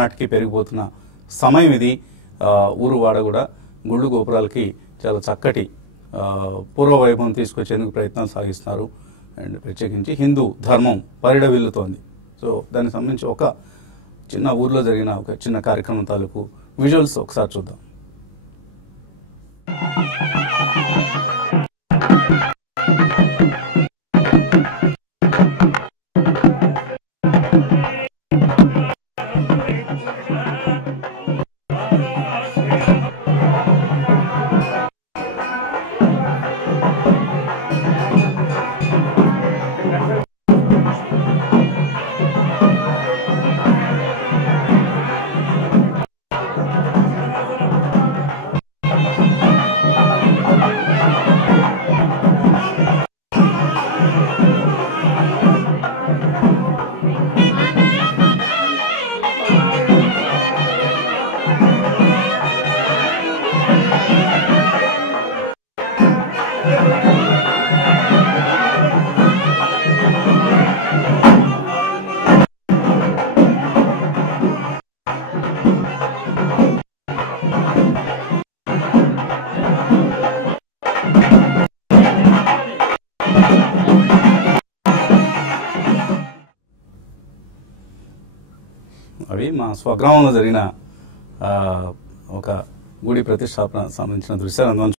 నాటికి పెరిగిపోతున్న సమయం ఇది. ఊరు వాడ కూడా గుళ్ళు గోపురాలకి చాలా చక్కటి పూర్వ వైభవం తీసుకొచ్చేందుకు ప్రయత్నాలు సాగిస్తున్నారు. అండ్ ప్రత్యేకించి హిందూ ధర్మం పరిడవిల్లుతోంది. సో దానికి సంబంధించి ఒక చిన్న ఊర్లో జరిగిన ఒక చిన్న కార్యక్రమం తాలూకు విజువల్స్ ఒకసారి చూద్దాం. అవి మా స్వగ్రామంలో జరిగిన ఒక గుడి ప్రతిష్టాపన సంబంధించిన దృశ్యాలు.